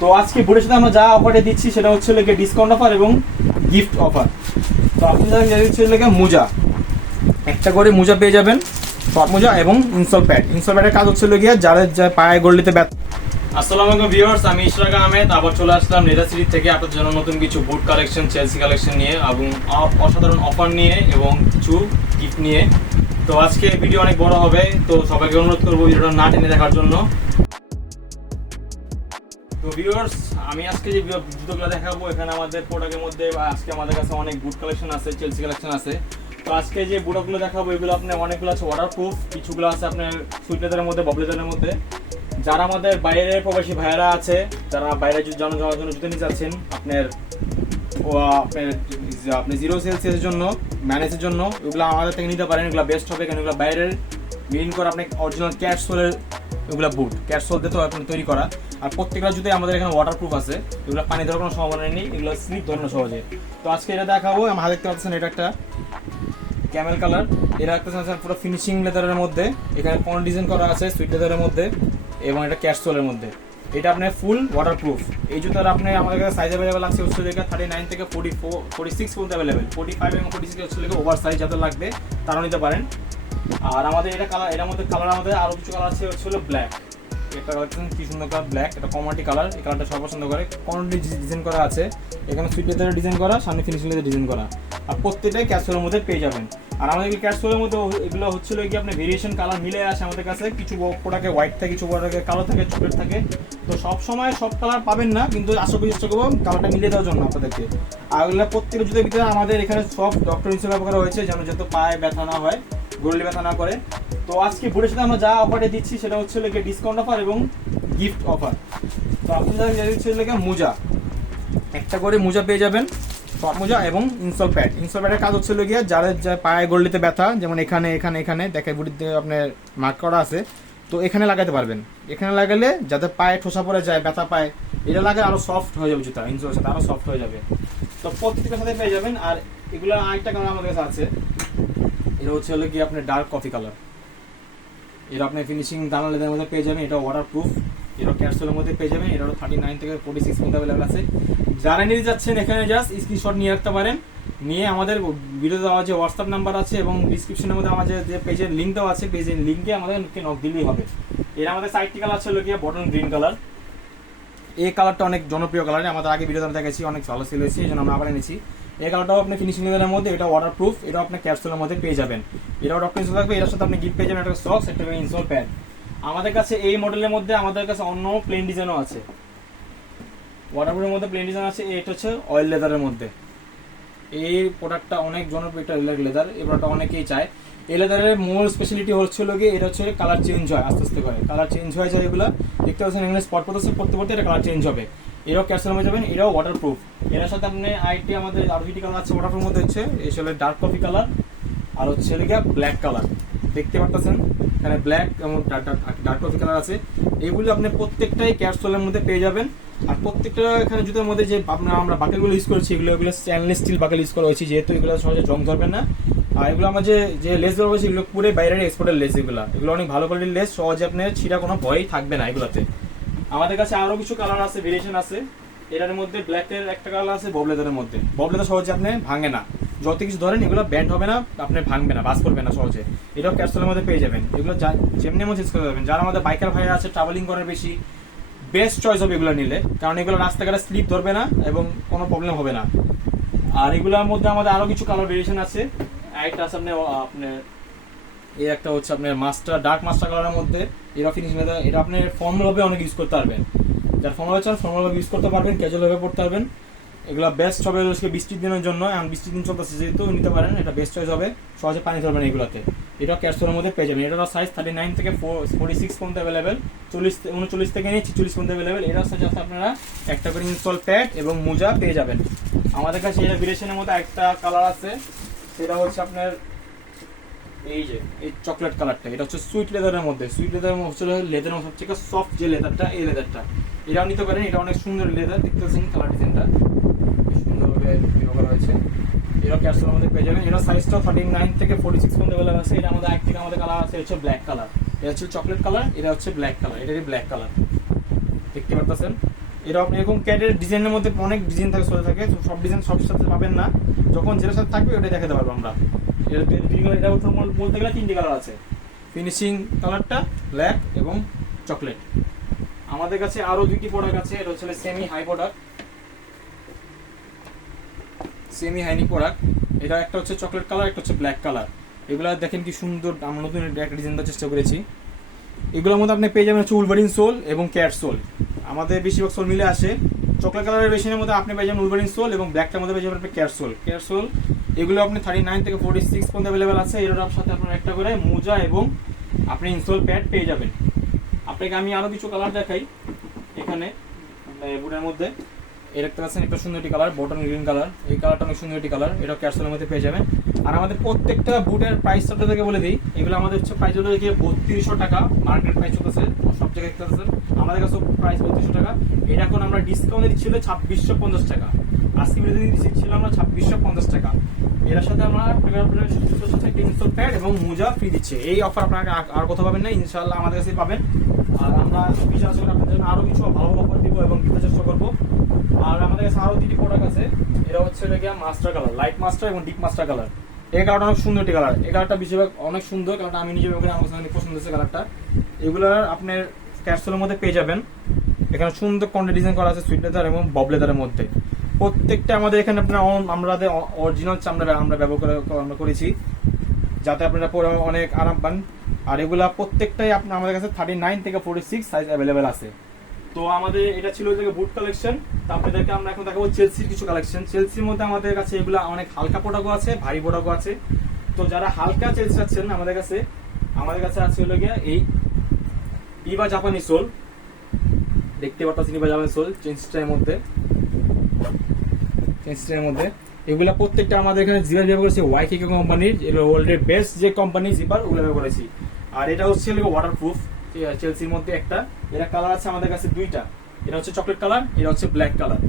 তো আজকে বুটের সাথে আমরা যা অফারে দিচ্ছি সেটা হচ্ছে লেগে ডিসকাউন্ট অফার এবং গিফট অফার। তো আপনি হচ্ছে লেগে মোজা, একটা করে মোজা পেয়ে যাবেন, টপ মোজা এবং ইনসোল প্যাড। ইনসোল প্যাডের কাজ হচ্ছে লেগে যারা পায়ে গড়লিতে ব্যথা। আসসালামু আলাইকুম ভিউয়ার্স, আমি ইশরাক আহমেদ আবার চলে আসলাম নেজা সিটি থেকে আপনাদের জন্য নতুন কিছু বুট কালেকশন, চেলসি কালেকশন নিয়ে এবং অসাধারণ অফার নিয়ে এবং কিছু গিফট নিয়ে। তো আজকে ভিডিও অনেক বড় হবে, তো সবাইকে অনুরোধ করবো ভিডিওটা না টেনে দেখার জন্য। তো ভিউয়ার্স, আমি আজকে যে জুতোগুলো দেখাবো এখানে আমাদের প্রোডাক্টের মধ্যে আজকে আমাদের কাছে অনেক বুট কালেকশন আছে, চেলসি কালেকশন আছে। তো আজকে যে বুটগুলো দেখাবো এগুলো আপনার অনেকগুলো আছে ওয়াটারপ্রুফ, কিছুগুলো আছে আপনার সুইট লেদারের মধ্যে, বব লেদারের মধ্যে। যারা আমাদের বাইরের প্রবাসী ভাইয়েরা আছে, যারা বাইরে যাওয়ার জন্য জুতো নিতে চাচ্ছেন, আপনি জিরো সেলসিয়াসের জন্য, ম্যানেজের জন্য এগুলো আমাদের থেকে নিতে পারেন। এগুলো বেস্ট হবে, কারণ এগুলো বাইরের মিন করে আপনি অরিজিনাল ক্যাটসোলের এগুলো বুট, ক্যাটসোল দিয়ে তো এখন তৈরি করা। আর প্রত্যেকটা জুতোই আমাদের এখানে ওয়াটারপ্রুফ আছে, এগুলো পানি দেওয়ার কোনো সম্ভাবনা নেই, এগুলো স্লিপ ধরে না সহজে। তো আজকে এটা দেখাবো, আমার হাতে দেখতে পাচ্ছেন এটা একটা ক্যামেল কালার, এটা একটা পুরো ফিনিশিং লেদারের মধ্যে, এখানে কোন ডিজাইন করা আছে সুইট লেদারের মধ্যে এবং এটা ক্যাটসোলের মধ্যে। এটা আপনার ফুল ওয়াটারপ্রুফ। এই জুতার আপনি আমাদের কাছে সাইজ অ্যাভেলেবেল আছে হচ্ছে 39 থেকে 46 পর্যন্ত অ্যাভেলেবেল। 45 এবং 46 হচ্ছে ওভার সাইজ যাদের লাগবে তারাও নিতে পারেন। আর আমাদের এটা কালার, এটার মধ্যে কালার আমাদের আরো কিছু কালার আছে, হচ্ছে ব্ল্যাক। এটা কালেকশন কি সুন্দর কালার, ব্ল্যাক, এটা কমাটি কালার। এই কালারটা সবাই পছন্দ করে। কোনটি ডিজাইন করা আছে, এখানে সুইট লেদারের ডিজাইন করা, সামনে ফিনিশিং লেদারের ডিজাইন করা, আর প্রত্যেকটাই ক্যাপসুলের মধ্যে পেয়ে যাবেন। আর আমাদের ক্যাপসুলের মধ্যে এগুলো হচ্ছিল কি আপনি ভেরিয়েশন কালার মিলে আসে আমাদের কাছে, কিছু প্রোডাক্টে হোয়াইট থাকে, কিছু প্রোডাক্টে কালো থাকে, চকলেট থাকে। তো সব সময় সব কালার পাবেন না, কিন্তু আশা করি চেষ্টা করবো কালারটা মিলিয়ে দেওয়ার জন্য আপনাদেরকে। আর এগুলো প্রত্যেকটা জুতোর ভিতরে আমাদের এখানে সব ডক্টর হিসেবে ব্যবহার করা হয়েছে, যেন যত পায়ে ব্যথা না হয়, গরলি ব্যথা না করে। তো আজকে বুটের সাথে আমরা যা অফারে দিচ্ছি সেটা হচ্ছে লেগে ডিসকাউন্ট অফার এবং গিফট অফার। তো আপনারা হচ্ছে লেগে মোজা, একটা করে মোজা পেয়ে যাবেন, টপ মোজা এবং ইনসোল প্যাড। ইনসোল প্যাডের কাজ হচ্ছে গিয়ে যারা পায়ে গড়লিতে ব্যথা, যেমন এখানে এখানে এখানে দেখে বুটিতে আপনার মার্ক করা আছে, তো এখানে লাগাতে পারবেন। এখানে লাগালে যাতে পায়ে ঠোসা পড়ে যায়, ব্যথা পায়, এটা লাগালে আরো সফট হয়ে যাবে জুতা, ইনসোলের সাথে আরো সফট হয়ে যাবে। তো প্রত্যেকটার সাথে পেয়ে যাবেন। আর এগুলো আরেকটা কালার আমাদের কাছে আছে, এটা হচ্ছে কি আপনার ডার্ক কফি কালার। এটা আপনি ফিনিশিং দানা লেদারের মধ্যে পেয়ে যাবেন, এটা ওয়াটারপ্রুফ, এটা ক্যাপসুলের মধ্যে পেয়ে যাবেন। এটা 39 থেকে 46 পর্যন্ত অ্যাভেলেবল আছে। যারা নিতে যাচ্ছেন এখানে জাস্ট স্ক্রিনশট নিয়ে রাখতে পারেন, নিয়ে আমাদের ভিডিওতে দেওয়া যে হোয়াটসঅ্যাপ নাম্বার আছে এবং ডিসক্রিপশনের মধ্যে আমাদের যে পেজের লিঙ্ক দেওয়া আছে, পেজের লিঙ্কে আমাদেরকে নক দিলেই হবে। এর আমাদের সাইডটি কালার ছিল কি বটন গ্রিন কালার। এই কালারটা অনেক জনপ্রিয় কালার, আমাদের আগে ভিডিওতে দেখেছি, অনেক ভালো সেল হয়েছে, এই জন্য আমরা আবার এনেছি। এই কালারটাও আপনি ফিনিশিং লেদারের মধ্যে, এটা ওয়াটারপ্রুফ, এটা আপনি ক্যাপসুলের মধ্যে পেয়ে যাবেন। এটাও ডক্টর ইনসোল থাকবে, এটার সাথে আপনি গিফট পেয়ে যাবেন একটা সক্স, একটা ইনসোল প্যাড। আমাদের কাছে এই মডেলের মধ্যে আমাদের কাছে অন্য প্লেন ডিজাইনও আছে, ওয়াটারপ্রুফের মধ্যে প্লেন ডিজাইন আছে। এটা হচ্ছে অয়েল লেদারের মধ্যে। এই প্রোডাক্টটা অনেক জনপ্রিয় একটা লেদার, এই প্রোডাক্টটা অনেকেই চায়। এই লেদারের মূল স্পেশালিটি হচ্ছিল কি, এটা হচ্ছে কালার চেঞ্জ হয় আস্তে আস্তে করে, কালার চেঞ্জ হয়ে যায়। এগুলো দেখতে পাচ্ছেন এখানে স্পট পড়তে পড়তে এটা কালার চেঞ্জ হবে। এটাও ক্যাপসুল হয়ে যাবেন, এটাও ওয়াটারপ্রুফ। এর সাথে আপনি আইটি আমাদের আরো দুটি কালার আছে ওয়াটারপ্রুফের মধ্যে, হচ্ছে এই হলো ডার্ক কফি কালার আর হচ্ছে ব্ল্যাক কালার। দেখতে পাচ্ছেন এখানে ব্ল্যাক এবং ডার্ক কফি কালার আছে। এগুলো আপনি প্রত্যেকটাই ক্যাপসুলের মধ্যে পেয়ে যাবেন। আর প্রত্যেকটা এখানে জুতোর মধ্যে যে আমরা বাকেলগুলো ইউজ করেছি, এগুলো স্টেনলেস স্টিল বাকেল ইউজ করা হয়েছে, যেহেতু এগুলো সহজে জং ধরবে না। আর এগুলো আমরা যে লেস ব্যবহার করছি, এগুলো পুরো বাইরের এক্সপোর্টের লেস। এগুলো অনেক ভালো কোয়ালিটির লেস, সহজে আপনার ছিঁড়া কোনো ভয় থাকবে না এগুলোতে। আমাদের কাছে আরো কিছু কালার আছে, ভেরিয়েশন আছে। এটার মধ্যে ব্ল্যাকের একটা কালার আছে, বব লেদারের মধ্যে। বব লেদার সহজে আপনি ভাঙে না, যত কিছু ধরেন এগুলো ব্যান্ড হবে না, আপনি ভাঙবে না, বাস করবে না সহজে। এটাও ক্যাপসুলের মধ্যে পেয়ে যাবেন। এগুলো যেমনি এমন চেঞ্জ করে যাবেন। যারা আমাদের বাইকার ভাইরা আছে, ট্রাভেলিং করার বেশি বেস্ট চয়েস হবে এগুলো নিলে, কারণ এগুলো রাস্তাঘাটে স্লিপ ধরবে না এবং কোনো প্রবলেম হবে না। আর এগুলোর মধ্যে আমাদের আরো কিছু কালার ভেরিয়েশন আছে। একটা আছে আপনার এই একটা হচ্ছে আপনার মাস্টার, ডার্ক মাস্টার কালারের মধ্যে। এরা ফিনিশিং এটা আপনি ফর্মাল ভাবে অনেক ইউজ করতে পারবেন, যার ফর্মাল চান ফর্মাল ভাবে ইউজ করতে পারবেন, ক্যাজুয়াল ভাবে পড়তে পারবেন। এগুলো বেস্ট হবে বৃষ্টির দিনের জন্য, এখন বৃষ্টির দিন চলতেছে যেহেতু নিতে পারেন, এটা বেস্ট চয়েস হবে, সহজে পানি ধরবেন এগুলোতে। এটা ক্যাপসুলের মধ্যে পেয়ে যাবেন। এটার সাইজ 39 থেকে 46 পর্যন্ত অ্যাভেলেবেল, 39 থেকে নিয়ে 46 পর্যন্ত অ্যাভেলেবেল। এটার সাথে আপনারা একটা করে ইনসোল প্যাড এবং মোজা পেয়ে যাবেন। আমাদের কাছে এটা ভেরিয়েশনের মধ্যে একটা কালার আছে, সেটা হচ্ছে আপনার এই যে এই চকলেট কালারটা। এটা হচ্ছে সুইট লেদারের মধ্যে। সুইট লেদারের হচ্ছে লেদারের মধ্যে সবথেকে সফট যে লেদারটা, এই লেদারটা এটাও নিতে পারেন। এটা অনেক সুন্দর লেদার, দেখতে পাচ্ছেন কালার ডিজাইনটা সুন্দরভাবে ব্যবহার হয়েছে। এটা ক্যাপসুলের মধ্যে পেয়ে যাবেন। এটা সাইজটা 39 থেকে 46 পর্যন্ত অ্যাভেলেবল আছে। এটা আমাদের এক থেকে আমাদের কালার আছে হচ্ছে ব্ল্যাক কালার, এটা হচ্ছে চকলেট কালার, এটা হচ্ছে ব্ল্যাক কালার, এটারই ব্ল্যাক কালার দেখতে পাচ্ছেন। এরকম এরকম ক্যাটের ডিজাইনের মধ্যে অনেক ডিজাইন থাকে, সোলে থাকে, তো সব ডিজাইন সব সাথে পাবেন না, যখন যেটার সাথে থাকবে ওটাই দেখাতে পারবো আমরা। এটা বলতে গেলে 3টি কালার আছে, ফিনিশিং কালারটা ব্ল্যাক এবং চকলেট। আমাদের কাছে আরো 2টি প্রোডাক্ট আছে, এটা হচ্ছে semi high product, semi হাইনি product. এটা একটা হচ্ছে চকলেট কালার, একটা হচ্ছে ব্ল্যাক কালার। এগুলা দেখেন কি সুন্দর, আমরা নতুন একটা ডিজাইন দেওয়ার চেষ্টা করেছি। এগুলোর মধ্যে আপনি পেয়ে যাবেন হচ্ছে উলভারিন সোল এবং ক্যাট সোল। আমাদের বেশিরভাগ সোল মিলে আসে। চকলেট কালারের বেশির মধ্যে আপনি পেয়ে যাবেন উলভারিন সোল এবং ব্ল্যাকটার মধ্যে পেয়ে যাবেন আপনি ক্যাট সোল। ক্যাট সোল এগুলো আপনি 39 থেকে 46 পর্যন্ত অ্যাভেলেবেল আছে। এর সাথে আপনার একটা করে মোজা এবং আপনি ইনসোল প্যাড পেয়ে যাবেন। আপনাকে আমি আরো কিছু কালার দেখাই এখানে বুটের মধ্যে। এর একটা আছে একটা সুন্দর একটি কালার, বটন গ্রিন কালার। এই কালারটা অনেক সুন্দর একটি কালার, এটা ক্যাটসোলের মধ্যে পেয়ে যাবেন। আর আমাদের প্রত্যেকটা বুটের প্রাইস আপনাদেরকে বলে দিই, এগুলো আমাদের হচ্ছে প্রাইস হলো গিয়ে 3200 টাকা, মার্কেট প্রাইস হচ্ছে সব জায়গায় দেখতে আমাদের কাছে প্রাইস 3200 টাকা। এটা এখন আমরা ডিসকাউন্টে দিচ্ছি 2650 টাকা। আজকে ভিডিওতে দিচ্ছিল আমরা 2650 টাকা। এর সাথে আমরা ইনস্টল প্যাড এবং মোজা ফ্রি দিচ্ছে। এই অফার আপনারা আর কোথাও পাবেন না, ইনশাআল্লাহ আমাদের কাছে পাবেন। আর আমরা বিশ্বাস করি আপনাদের জন্য আরো কিছু ভালো অফার দিব এবং দিতে চেষ্টা করবো। আর আমাদের কাছে আরো 2টি প্রোডাক্ট আছে, এটা হচ্ছে মাস্টার কালার, লাইট মাস্টার এবং ডিপ মাস্টার কালার। এই কালারটা অনেক সুন্দর একটি কালার, এই কালারটা বেশিরভাগ অনেক সুন্দর কালারটা, আমি নিজে ব্যবহার করি, আমার কাছে পছন্দ হচ্ছে কালারটা। এগুলোর আপনার ক্যাপসুলের মধ্যে পেয়ে যাবেন। এখানে সুন্দর কন্টে ডিজাইন করা আছে সুইট লেদার এবং বব লেদারের মধ্যে। প্রত্যেকটা আমাদের এখানে আপনার আমাদের অরিজিনাল চামড়া আমরা ব্যবহার করেছি, যাতে আপনারা পরে অনেক আরাম পান। আর এগুলা প্রত্যেকটাই আপনার আমাদের কাছে 39 থেকে 46 সাইজ অ্যাভেলেবেল আছে। তো আমাদের এটা ছিল বুট কালেকশন। তো আপনাদেরকে আমরা এখন দেখাবো চেলসির কিছু কালেকশন। চেলসির মধ্যে আমাদের কাছে এগুলো অনেক হালকা প্রোডাক্টও আছে, ভারী প্রোডাক্টও আছে। তো যারা হালকা চেলসি চাচ্ছেন আমাদের কাছে আছে হলো গিয়ে এই ইভা জাপানি সোল, দেখতে পাচ্ছেন ইভা জাপানি সোল চেঞ্জটার মধ্যে, এগুলা প্রত্যেকটা আমাদের এখানে জিপার ব্যবহার করেছি ওয়াইকিকো কোম্পানির, এটা ওয়ার্ল্ডের বেস্ট যে কোম্পানি জিপার ওগুলো ব্যবহার করেছি। আর এটা হচ্ছে ওয়াটারপ্রুফ চেলসির মধ্যে একটা। এটা কালার আছে আমাদের কাছে 2টা, এটা হচ্ছে চকলেট কালার, এটা হচ্ছে ব্ল্যাক কালার।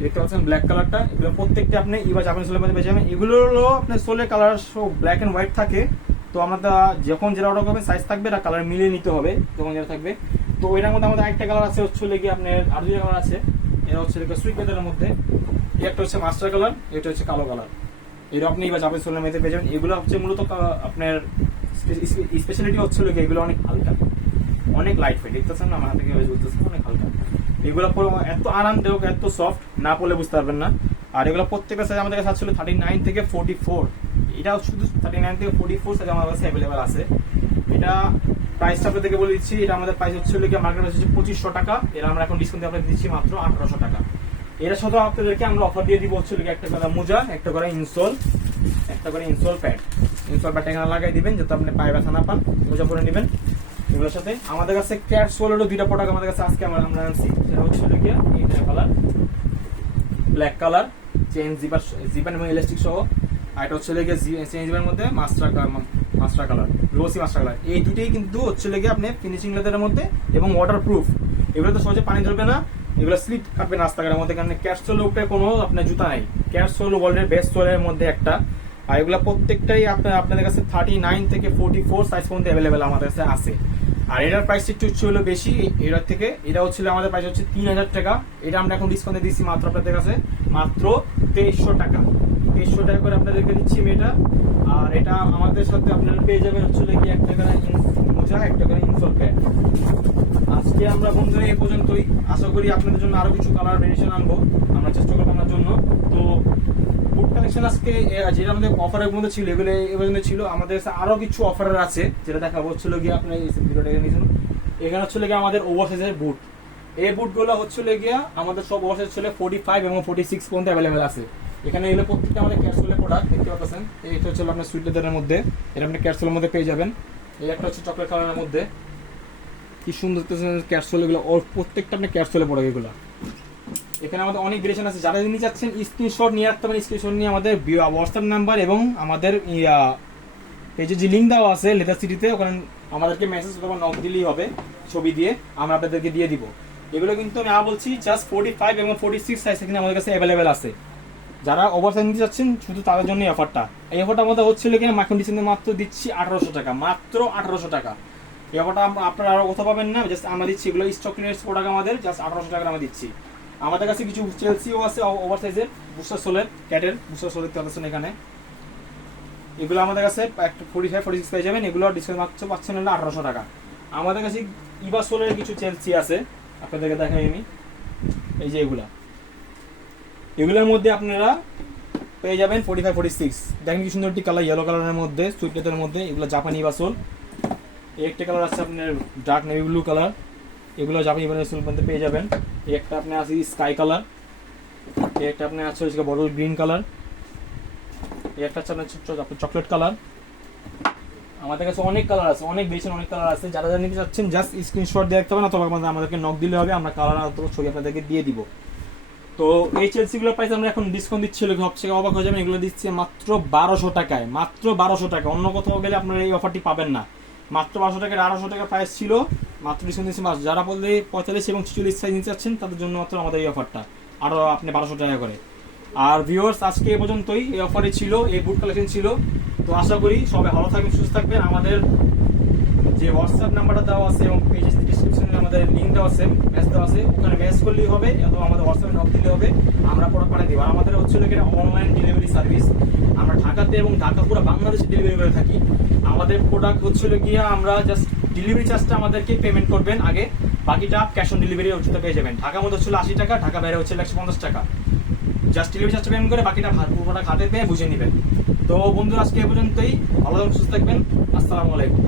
দেখতে পাচ্ছেন ব্ল্যাক কালারটা, এগুলো প্রত্যেকটা আপনি ইভা জাপানি সোলের মধ্যে পেয়ে যাবেন। এগুলো হলো আপনার সোলের কালার সব ব্ল্যাক এন্ড হোয়াইট থাকে। তো আমরা যখন যেটা অর্ডার করবেন সাইজ থাকবে, এটা কালার মিলিয়ে নিতে হবে যখন যেটা থাকবে। তো ওইটার মধ্যে আমাদের আরেকটা কালার আছে হচ্ছে গিয়ে আপনার আর 2টা কালার আছে। এটা হচ্ছে সুইট লেদারের মধ্যে, একটা হচ্ছে মাস্টার কালার, এটা হচ্ছে কালো কালার। এর আপনি এবার জাপানি সোলের মধ্যে পেয়ে যাবেন। এগুলো হচ্ছে মূলত আপনার স্পেশালিটি হচ্ছে এগুলো অনেক হালকা, অনেক লাইট ওয়েট, দেখতেছেন না আমার হাতে কিভাবে ঝুলতেছে, অনেক হালকা। এগুলো এত আরামদায়ক, এত সফট, না পড়লে বুঝতে পারবেন না। আর এগুলো প্রত্যেকটা সাইজ আমাদের কাছে আসলে 39 থেকে 44, এটাও শুধু 39 থেকে 44 সাইজ আমাদের কাছে অ্যাভেলেবেল আছে। এটা প্রাইসটা আপনাদেরকে বলে দিচ্ছি, এটা আমাদের প্রাইস হচ্ছে মার্কেট প্রাইস হচ্ছে 2500 টাকা। এরা আমরা এখন ডিসকাউন্ট আপনাদের দিচ্ছি মাত্র 1800 টাকা। এর সাথে আপনাদেরকে আমরা অফার দিয়ে দিব হচ্ছে একটা করে মোজা, একটা করে ইনসোল প্যাড। ইনসোল প্যাড এখানে লাগাই দিবেন যাতে আপনি পায়ে ব্যথা না পান, মোজা পরে নেবেন। এগুলোর সাথে আমাদের কাছে ক্যাট সোলেরও 2টা প্রোডাক্ট আমাদের কাছে আজকে আমরা আনছি। সেটা হচ্ছে গিয়ে এইটা colour, black colour, chain zipper এবং ইলাস্টিক সহ। আর এটা হচ্ছে গিয়ে চেইন জিপারের মধ্যে master colour, glossy master colour. এই দুটোই কিন্তু হচ্ছে গিয়ে আপনি ফিনিশিং লেদারের মধ্যে এবং ওয়াটারপ্রুফ। এগুলো তো সহজে পানি ধরবে না, এগুলো স্লিপ কাটবে না রাস্তাঘাটের মধ্যে, কারণ ক্যাট সোলের উপরে কোনো আপনার জুতা নাই। ক্যাট সোল ওয়ার্ল্ডের বেস্ট সোলের মধ্যে একটা। আর এগুলো প্রত্যেকটাই আপনাদের কাছে 39 থেকে 44 সাইজ পর্যন্ত অ্যাভেলেবেল আমাদের কাছে আছে। আর এটার প্রাইস একটু হলো বেশি এটার থেকে, এটা হচ্ছিল আমাদের প্রাইস হচ্ছে 3000 টাকা। এটা আমরা এখন ডিসকাউন্টে দিচ্ছি মাত্র আপনাদের কাছে মাত্র 2300 টাকা। 2300 টাকা করে আপনাদেরকে দিচ্ছি এটা। আর এটা আমাদের সাথে আপনারা পেয়ে যাবেন হচ্ছে কি একটা করে মোজা, একটা করে ইনসোল প্যাড। আজকে আমরা বন্ধুরা এই পর্যন্তই। আশা করি আপনাদের জন্য আরো কিছু কালার ভেরিয়েশন আনবো, আমরা চেষ্টা করবো আপনার জন্য। তো বুট কালেকশন আজকে যেটা আমাদের অফারের মধ্যে ছিল এগুলো এই পর্যন্ত ছিল। আমাদের কাছে আরো কিছু অফারের আছে যেটা দেখাবো হচ্ছিল গিয়ে আপনার এই ভিডিওটা নিয়েছেন। এখানে হচ্ছে গিয়ে আমাদের ওভার সাইজের বুট। এই বুটগুলো হচ্ছিল গিয়ে আমাদের সব ওভার সাইজ ছিল 45 এবং 46 পর্যন্ত অ্যাভেলেবেল আছে। এখানে এগুলো প্রত্যেকটা আমাদের ক্যাপসুলের প্রোডাক্ট দেখতে পাচ্ছেন। এইটা হচ্ছে আপনার সুইট লেদারের মধ্যে, এটা আপনি ক্যাপসুলের মধ্যে পেয়ে যাবেন। এই একটা হচ্ছে চকলেট কালারের মধ্যে, কি সুন্দর ক্যাপসুল, এগুলো প্রত্যেকটা আপনি ক্যাপসুলে পড়ে এগুলো। এখানে আমাদের অনেক ভেরিয়েশন আছে, যারা নিতে চাচ্ছেন স্ক্রিনশট নিয়ে রাখতে পারেন। স্ক্রিনশট নিয়ে আমাদের হোয়াটসঅ্যাপ নাম্বার এবং আমাদের পেজে যে লিঙ্ক দেওয়া আছে লেদার সিটিতে, ওখানে আমাদেরকে মেসেজ অথবা নক দিলেই হবে, ছবি দিয়ে আমরা আপনাদেরকে দিয়ে দিব। এগুলো কিন্তু আমি বলছি জাস্ট 45 এবং 46 সাইজ এখানে আমাদের কাছে অ্যাভেলেবেল আছে। যারা ওভার সাইজ নিতে চাচ্ছেন শুধু তাদের জন্য অফারটা। এই অফারটা আমাদের হচ্ছিল কিনা মাখন ডিসেম্বর মাত্র দিচ্ছি 1800 টাকা, মাত্র 1800 টাকা। এই অফারটা আপনারা আরো কোথাও পাবেন না, জাস্ট আমরা দিচ্ছি এগুলো স্টক ক্লিয়ারেন্স প্রোডাক্ট আমাদের জাস্ট 1800 টাকা আমরা দিচ্ছি। আমাদের কাছে কিছু চেলসিও আছে ওভার সাইজের বুস্টার সোলের ক্যাটের বুস্টার সোলের পাচ্ছেন এখানে, এগুলো আমাদের কাছে 45-46 পেয়ে যাবেন, এগুলো ডিসকাউন্ট মাত্র পাচ্ছেন হলো 1800 টাকা। আমাদের কাছে ইভা সোলের কিছু চেলসি আছে, আপনাদেরকে দেখাই আমি, এই যে এগুলোর মধ্যে আপনারা পেয়ে যাবেন 45-46। দেখেন কি সুন্দর একটি কালার, ইয়েলো কালারের মধ্যে সুইটলেটের মধ্যে, এগুলো জাপানি ইভা সোল। এই একটা কালার আছে আপনার ডার্ক নেভি ব্লু কালার, এগুলো জাপানি ইভা সোল মধ্যে পেয়ে যাবেন। এই একটা আপনার আছে স্কাই কালার, এই একটা আপনার আছে বটল গ্রিন কালার, এই একটা হচ্ছে আপনার চকলেট কালার। আমাদের কাছে অনেক কালার আছে, অনেক বেশি অনেক কালার আছে। যারা যারা নিতে চাচ্ছেন জাস্ট স্ক্রিনশট দিয়ে রাখতে হবে, অথবা আমাদেরকে নক দিলে হবে, আমরা কালার অথবা ছবি আপনাদেরকে দিয়ে দিব। তো এই চেলসিগুলোর প্রাইস আমরা এখন ডিসকাউন্ট দিচ্ছি, সবচেয়ে অবাক হয়ে যাবেন, এগুলো দিচ্ছি মাত্র 1200 টাকায়, মাত্র 1200 টাকা। অন্য কোথাও গেলে আপনারা এই অফারটি পাবেন না। মাত্র 1200 টাকার 1800 টাকা প্রাইস ছিল, মাত্র ডিসকাউন্ট দিচ্ছি। যারা বললে 45 এবং 46 সাইজ নিতে চাচ্ছেন তাদের জন্য মাত্র আমাদের এই অফারটা, আরও আপনি 1200 টাকা করে। আর ভিউয়ার্স আজকে এ পর্যন্তই, এই অফারে ছিল, এই বুট কালেকশন ছিল। তো আশা করি সবাই ভালো থাকবেন, সুস্থ থাকবেন। আমাদের যে হোয়াটসঅ্যাপ নাম্বারটা দেওয়া আছে এবং পেজের ডিসক্রিপশনে আমাদের লিঙ্ক দেওয়া আছে, মেসেজ দেওয়া আছে, ওখানে মেসেজ করলেই হবে অথবা আমাদের হোয়াটসঅ্যাপে নক দিলে হবে, আমরা প্রোডাক্ট পাঠিয়ে দেবো। আর আমাদের হচ্ছে এটা অনলাইন ডেলিভারি সার্ভিস, আমরা ঢাকাতে এবং ঢাকা পুরো বাংলাদেশে ডেলিভারি করে থাকি। আমাদের প্রোডাক্ট হচ্ছিল গিয়ে আমরা জাস্ট ডেলিভারি চার্জটা আমাদেরকে পেমেন্ট করবেন আগে, বাকিটা ক্যাশ অন ডেলিভারি হচ্ছে পেয়ে যাবেন। ঢাকার মধ্যে হচ্ছিল 80 টাকা, ঢাকা বাইরে হচ্ছে 150 টাকা। জাস্ট ডেলিভারি চার্জটা পেমেন্ট করে বাকিটা পুরোটা খাতে পেয়ে বুঝে নেবেন। তো বন্ধুরা আজকে এ পর্যন্তই, ভালো থাকবেন, সুস্থ থাকবেন, আসসালামু আলাইকুম।